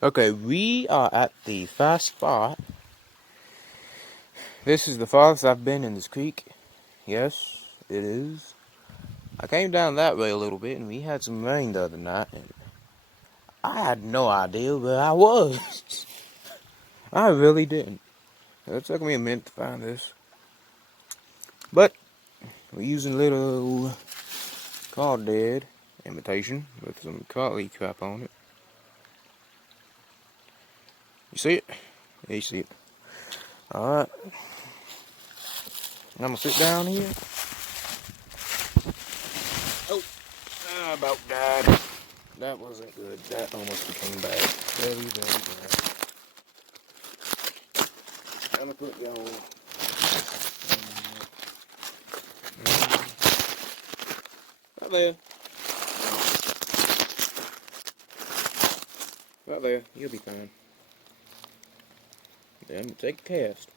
Okay, we are at the fast spot. This is the farthest I've been in this creek. Yes, it is. I came down that way a little bit, and we had some rain the other night, and I had no idea where I was. I really didn't. It took me a minute to find this. But we're using a little crawdad imitation with some cutlery crap on it. You see it? Yeah, you see it. Alright. I'm gonna sit down here. Oh, I about died. That wasn't good. That almost became bad. Very, very bad. I'm gonna put you on. Right there. Right there. You'll be fine. Then take a cast.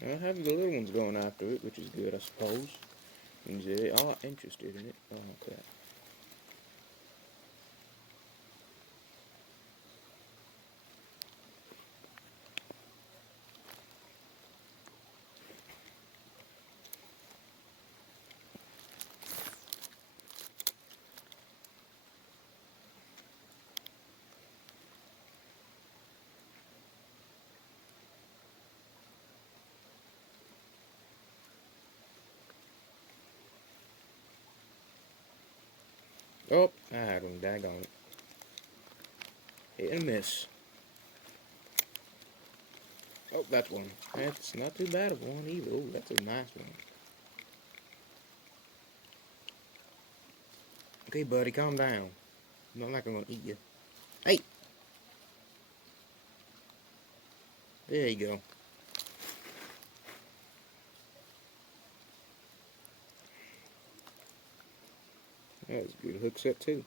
I have the little ones going after it, which is good, I suppose. Means they are interested in it. Oh, crap. Oh, I had one. Daggone it. Hit and miss. Oh, that's one. That's not too bad of one either. Oh, that's a nice one. Okay, buddy, calm down. Not like I'm gonna eat you. Hey! There you go. That was a good hook set, too.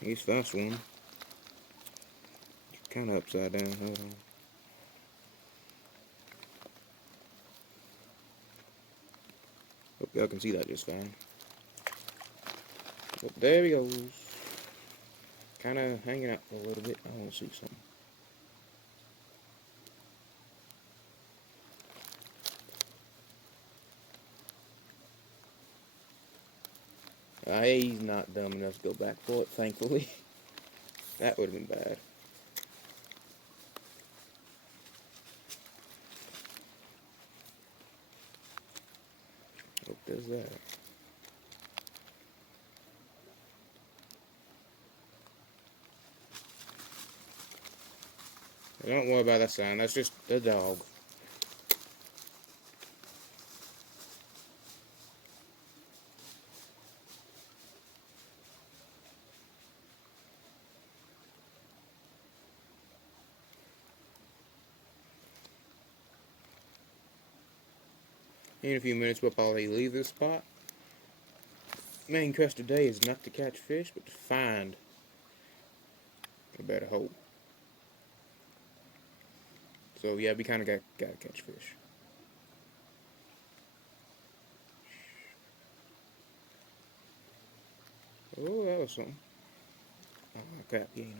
He's fast one. Kind of upside down. Hold on. Hope y'all can see that just fine. But there he goes. Kind of hanging out for a little bit. I want to see something. He's not dumb enough to go back for it, thankfully. That would have been bad. What does that? Don't worry about that sound. That's just the dog. In a few minutes, we'll probably leave this spot. Main quest today is not to catch fish, but to find a better hole. So yeah, we kind of gotta catch fish. Oh, that was something. Oh crap, he ain't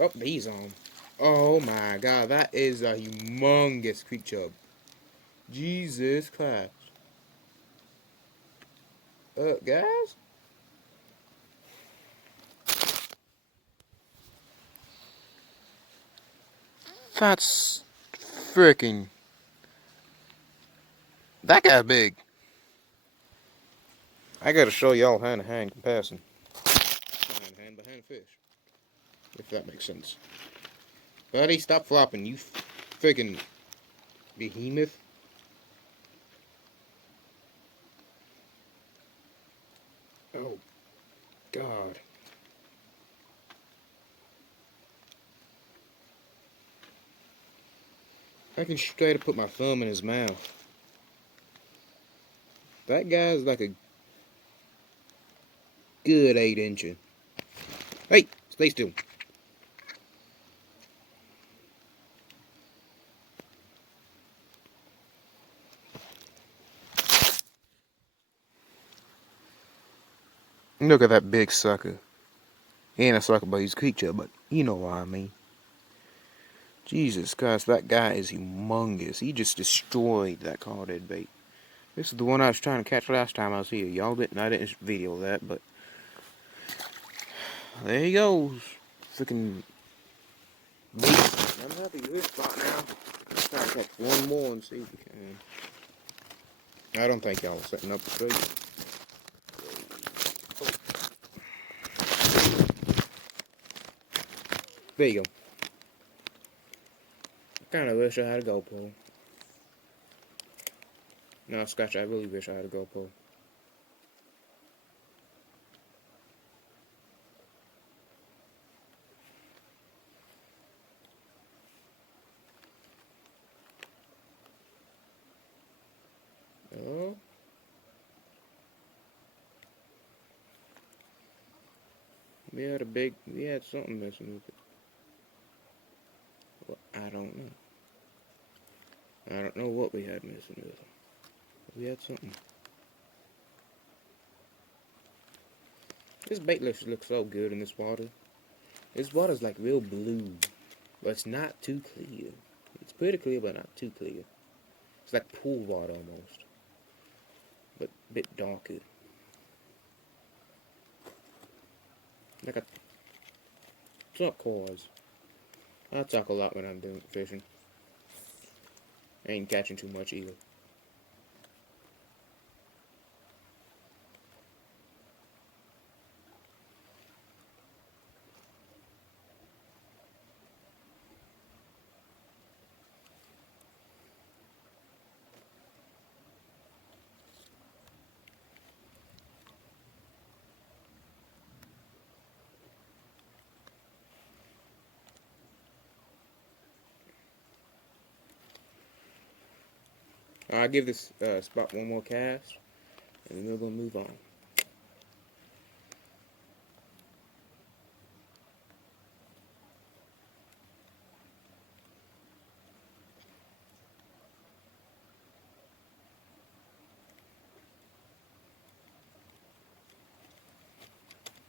on. Oh, he's on. Oh my god, that is a humongous creek chub. Jesus Christ. Guys? That's freaking. That guy big. I gotta show y'all hand to hand comparison. Hand to hand behind a fish. If that makes sense. Buddy, stop flopping, you freaking behemoth. Oh, God. I can straight up put my thumb in his mouth. That guy's like a good 8-incher. Hey, stay still. Look at that big sucker. He ain't a sucker, but he's a creature, but you know what I mean. Jesus Christ, that guy is humongous. He just destroyed that crawdad bait. This is the one I was trying to catch last time I was here. Y'all didn't, I didn't video that, but there he goes. Freaking bait. I'm happy with this spot now. Let's try to catch one more and see if we can. I don't think y'all are setting up the bait. There you go. I kind of wish I had a GoPro. No, Scotch, I really wish I had a GoPro. Oh. We had something messing with it. Well, I don't know. I don't know what we had messing with it. We had something. This bait looks so good in this water. This water's like real blue, but it's not too clear. It's pretty clear, but not too clear. It's like pool water almost, but a bit darker. Like a turquoise. I talk a lot when I'm doing fishing. I ain't catching too much either. I'll give this spot one more cast, and then we're gonna move on.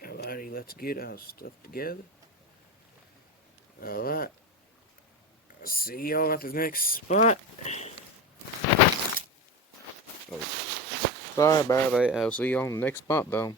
Alrighty, let's get our stuff together. Alright. See y'all at the next spot. Oh. Sorry about that. I'll see you on the next spot though.